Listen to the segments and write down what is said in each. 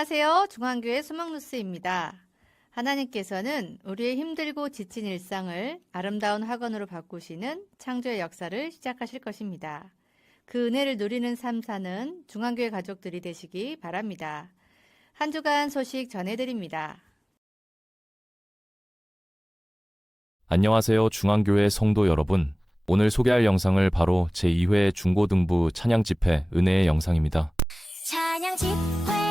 안녕하세요. 중앙교회 수목누스입니다. 하나님께서는 우리의 힘들고 지친 일상을 아름다운 학원으로 바꾸시는 창조의 역사를 시작하실 것입니다. 그 은혜를 누리는 삶 사는 중앙교회 가족들이 되시기 바랍니다. 한 주간 소식 전해드립니다. 안녕하세요. 중앙교회 성도 여러분. 오늘 소개할 영상을 바로 제2회 중고등부 찬양 집회 은혜의 영상입니다. 찬양 집회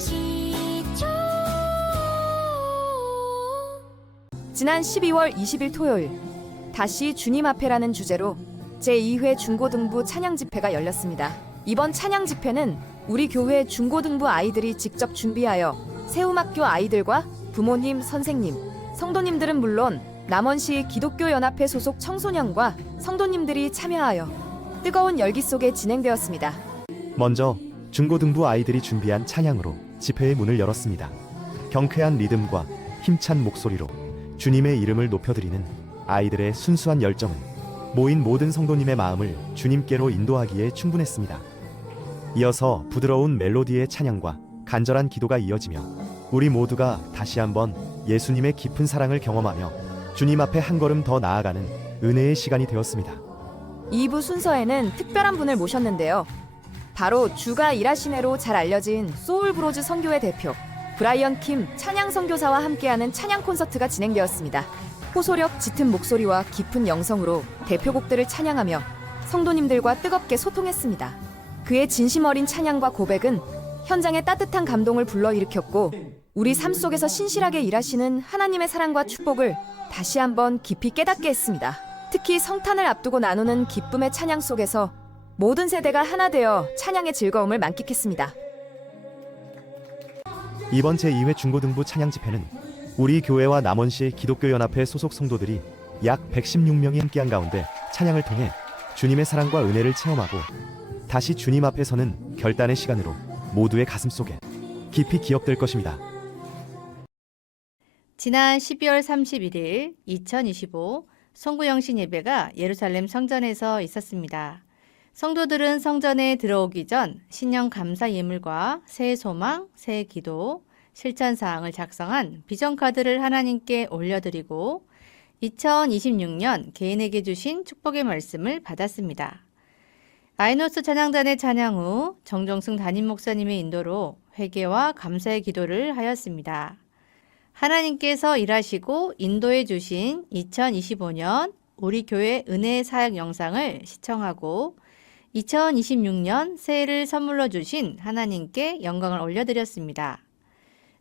가보시죠. 지난 12월 20일 토요일 다시 주님 앞에라는 주제로 제2회 중고등부 찬양 집회가 열렸습니다. 이번 찬양 집회는 우리 교회 중고등부 아이들이 직접 준비하여 세움학교 아이들과 부모님, 선생님, 성도님들은 물론 남원시 기독교연합회 소속 청소년과 성도님들이 참여하여 뜨거운 열기 속에 진행되었습니다. 먼저 중고등부 아이들이 준비한 찬양으로 집회의 문을 열었습니다. 경쾌한 리듬과 힘찬 목소리로 주님의 이름을 높여드리는 아이들의 순수한 열정은 모인 모든 성도님의 마음을 주님께로 인도하기에 충분했습니다. 이어서 부드러운 멜로디의 찬양과 간절한 기도가 이어지며 우리 모두가 다시 한번 예수님의 깊은 사랑을 경험하며 주님 앞에 한 걸음 더 나아가는 은혜의 시간이 되었습니다. 2부 순서에는 특별한 분을 모셨는데요. 바로 주가 일하시네로 잘 알려진 소울 브로즈 선교회 대표 브라이언 킴 찬양 선교사와 함께하는 찬양 콘서트가 진행되었습니다. 호소력 짙은 목소리와 깊은 영성으로 대표곡들을 찬양하며 성도님들과 뜨겁게 소통했습니다. 그의 진심 어린 찬양과 고백은 현장에 따뜻한 감동을 불러일으켰고 우리 삶 속에서 신실하게 일하시는 하나님의 사랑과 축복을 다시 한번 깊이 깨닫게 했습니다. 특히 성탄을 앞두고 나누는 기쁨의 찬양 속에서 모든 세대가 하나 되어 찬양의 즐거움을 만끽했습니다. 이번 제2회 중고등부 찬양 집회는 우리 교회와 남원시 기독교연합회 소속 성도들이 약 116명이 함께한 가운데 찬양을 통해 주님의 사랑과 은혜를 체험하고 다시 주님 앞에 서는 결단의 시간으로 모두의 가슴 속에 깊이 기억될 것입니다. 지난 12월 31일 2025 성구영신 예배가 예루살렘 성전에서 있었습니다. 성도들은 성전에 들어오기 전 신령 감사 예물과 새해 소망, 새해 기도, 실천 사항을 작성한 비전 카드를 하나님께 올려드리고 2026년 개인에게 주신 축복의 말씀을 받았습니다. 아이노스 찬양단의 찬양 후 정종승 담임 목사님의 인도로 회개와 감사의 기도를 하였습니다. 하나님께서 일하시고 인도해 주신 2025년 우리 교회 은혜의 사역 영상을 시청하고 2026년 새해를 선물로 주신 하나님께 영광을 올려드렸습니다.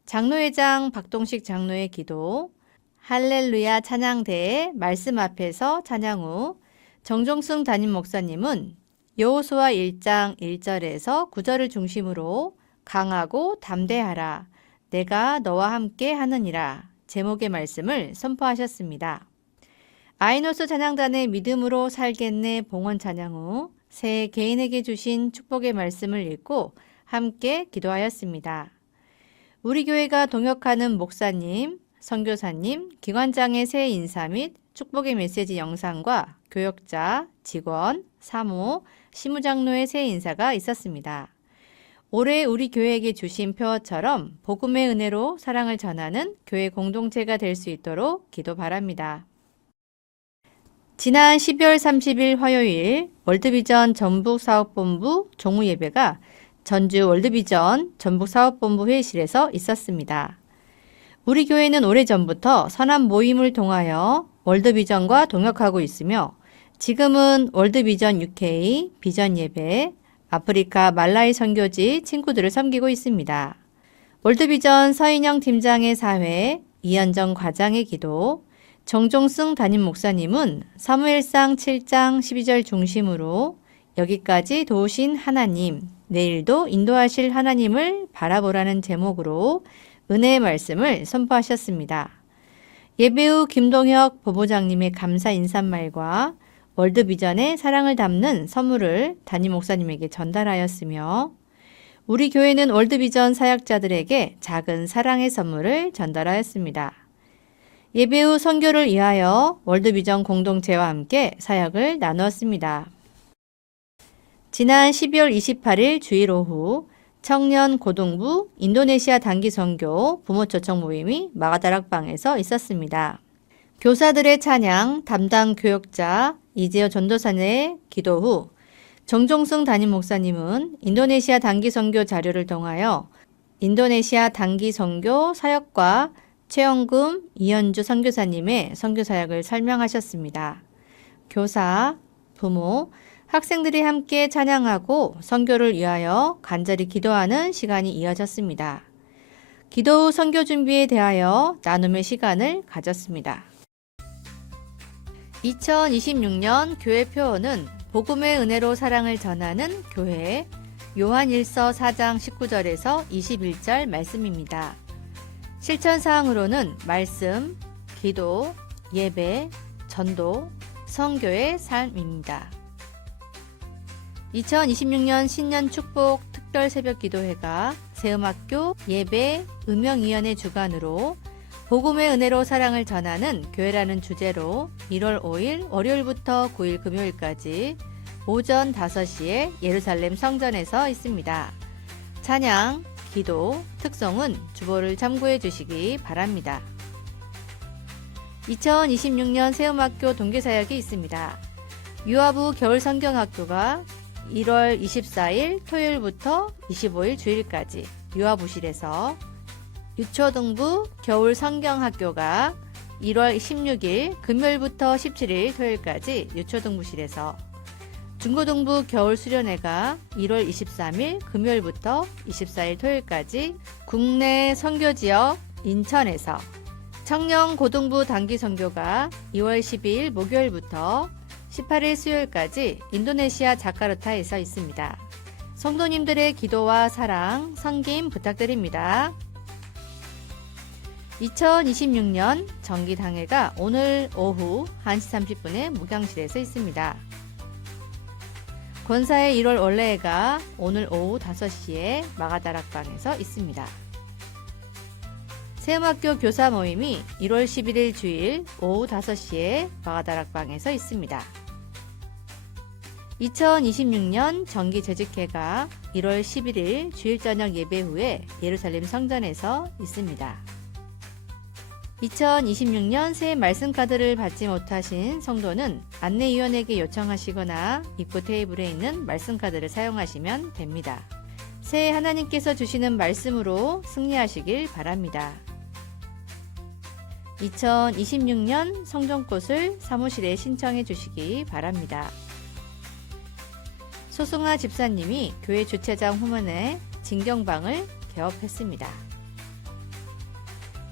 장로회장 박동식 장로의 기도, 할렐루야 찬양대의 말씀 앞에서 찬양 후 정종승 담임 목사님은 여호수아 1장 1절에서 9절을 중심으로 강하고 담대하라 내가 너와 함께 하느니라 제목의 말씀을 선포하셨습니다. 아이노스 찬양단의 믿음으로 살겠네 봉헌 찬양 후 새 개인에게 주신 축복의 말씀을 읽고 함께 기도하였습니다. 우리 교회가 동역하는 목사님, 선교사님, 기관장의 새해 인사 및 축복의 메시지 영상과 교역자, 직원, 사모, 시무장로의 새해 인사가 있었습니다. 올해 우리 교회에게 주신 표어처럼 복음의 은혜로 사랑을 전하는 교회 공동체가 될 수 있도록 기도 바랍니다. 지난 12월 30일 화요일 월드비전 전북사업본부 종우 예배가 전주 월드비전 전북사업본부 회의실에서 있었습니다. 우리 교회는 오래전부터 선한 모임을 통하여 월드비전과 동역하고 있으며 지금은 월드비전 UK 비전 예배, 아프리카 말라이 선교지 친구들을 섬기고 있습니다. 월드비전 서인영 팀장의 사회, 이현정 과장의 기도, 정종승 담임 목사님은 사무엘상 7장 12절 중심으로 여기까지 도우신 하나님, 내일도 인도하실 하나님을 바라보라는 제목으로 은혜의 말씀을 선포하셨습니다. 예배 후 김동혁 보부장님의 감사 인사말과 월드비전의 사랑을 담는 선물을 담임 목사님에게 전달하였으며 우리 교회는 월드비전 사역자들에게 작은 사랑의 선물을 전달하였습니다. 예배 후 선교를 위하여 월드비전 공동체와 함께 사역을 나누었습니다. 지난 12월 28일 주일 오후 청년 고등부 인도네시아 단기 선교 부모 초청 모임이 마가다락방에서 있었습니다. 교사들의 찬양 담당 교역자 이재호 전도사의 기도 후 정종승 담임 목사님은 인도네시아 단기 선교 자료를 통하여 인도네시아 단기 선교 사역과 최영금 이현주 선교사님의 선교 사역을 설명하셨습니다. 교사, 부모, 학생들이 함께 찬양하고 선교를 위하여 간절히 기도하는 시간이 이어졌습니다. 기도 후 선교 준비에 대하여 나눔의 시간을 가졌습니다. 2026년 교회 표어는 복음의 은혜로 사랑을 전하는 교회 요한 1서 4장 19절에서 21절 말씀입니다. 실천 사항으로는 말씀, 기도, 예배, 전도, 선교의 삶입니다. 2026년 신년 축복 특별 새벽 기도회가 세음학교 예배 음영위원회 주관으로 복음의 은혜로 사랑을 전하는 교회라는 주제로 1월 5일 월요일부터 9일 금요일까지 오전 5시에 예루살렘 성전에서 있습니다. 찬양, 기도, 특성은 주보를 참고해 주시기 바랍니다. 2026년 세음학교 동계사역이 있습니다. 유아부 겨울 성경학교가 1월 24일 토요일부터 25일 주일까지 유아부실에서 유초등부 겨울 성경학교가 1월 16일 금요일부터 17일 토요일까지 유초등부실에서 중고등부 겨울 수련회가 1월 23일 금요일부터 24일 토요일까지 국내 선교 지역 인천에서 청년 고등부 단기 선교가 2월 12일 목요일부터 18일 수요일까지 인도네시아 자카르타에서 있습니다. 성도님들의 기도와 사랑, 성김 부탁드립니다. 2026년 정기 당회가 오늘 오후 1시 30분에 무경실에서 있습니다. 권사의 1월 원래회가 오늘 오후 5시에 마가다락방에서 있습니다. 세음학교 교사 모임이 1월 11일 주일 오후 5시에 마가다락방에서 있습니다. 2026년 정기 재직회가 1월 11일 주일 저녁 예배 후에 예루살렘 성전에서 있습니다. 2026년 새해 말씀 카드를 받지 못하신 성도는 안내위원에게 요청하시거나 입구 테이블에 있는 말씀 카드를 사용하시면 됩니다. 새해 하나님께서 주시는 말씀으로 승리하시길 바랍니다. 2026년 성전꽃을 사무실에 신청해 주시기 바랍니다. 소승아 집사님이 교회 주차장 후문에 진경방을 개업했습니다.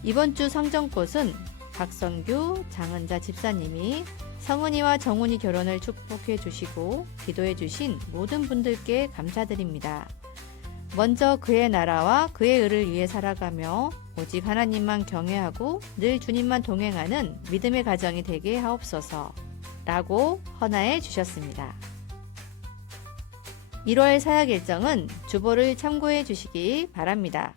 이번 주 성전꽃은 박성규 장은자 집사님이 성은이와 정훈이 결혼을 축복해 주시고 기도해 주신 모든 분들께 감사드립니다. 먼저 그의 나라와 그의 의를 위해 살아가며 오직 하나님만 경외하고 늘 주님만 동행하는 믿음의 가정이 되게 하옵소서 라고 헌화해 주셨습니다. 1월 사역 일정은 주보를 참고해 주시기 바랍니다.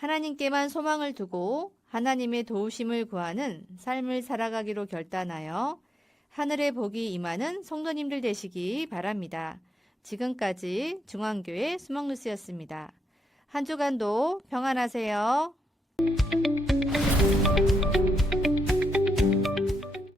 하나님께만 소망을 두고 하나님의 도우심을 구하는 삶을 살아가기로 결단하여 하늘의 복이 임하는 성도님들 되시기 바랍니다. 지금까지 중앙교회 수목누스였습니다. 한 주간도 평안하세요.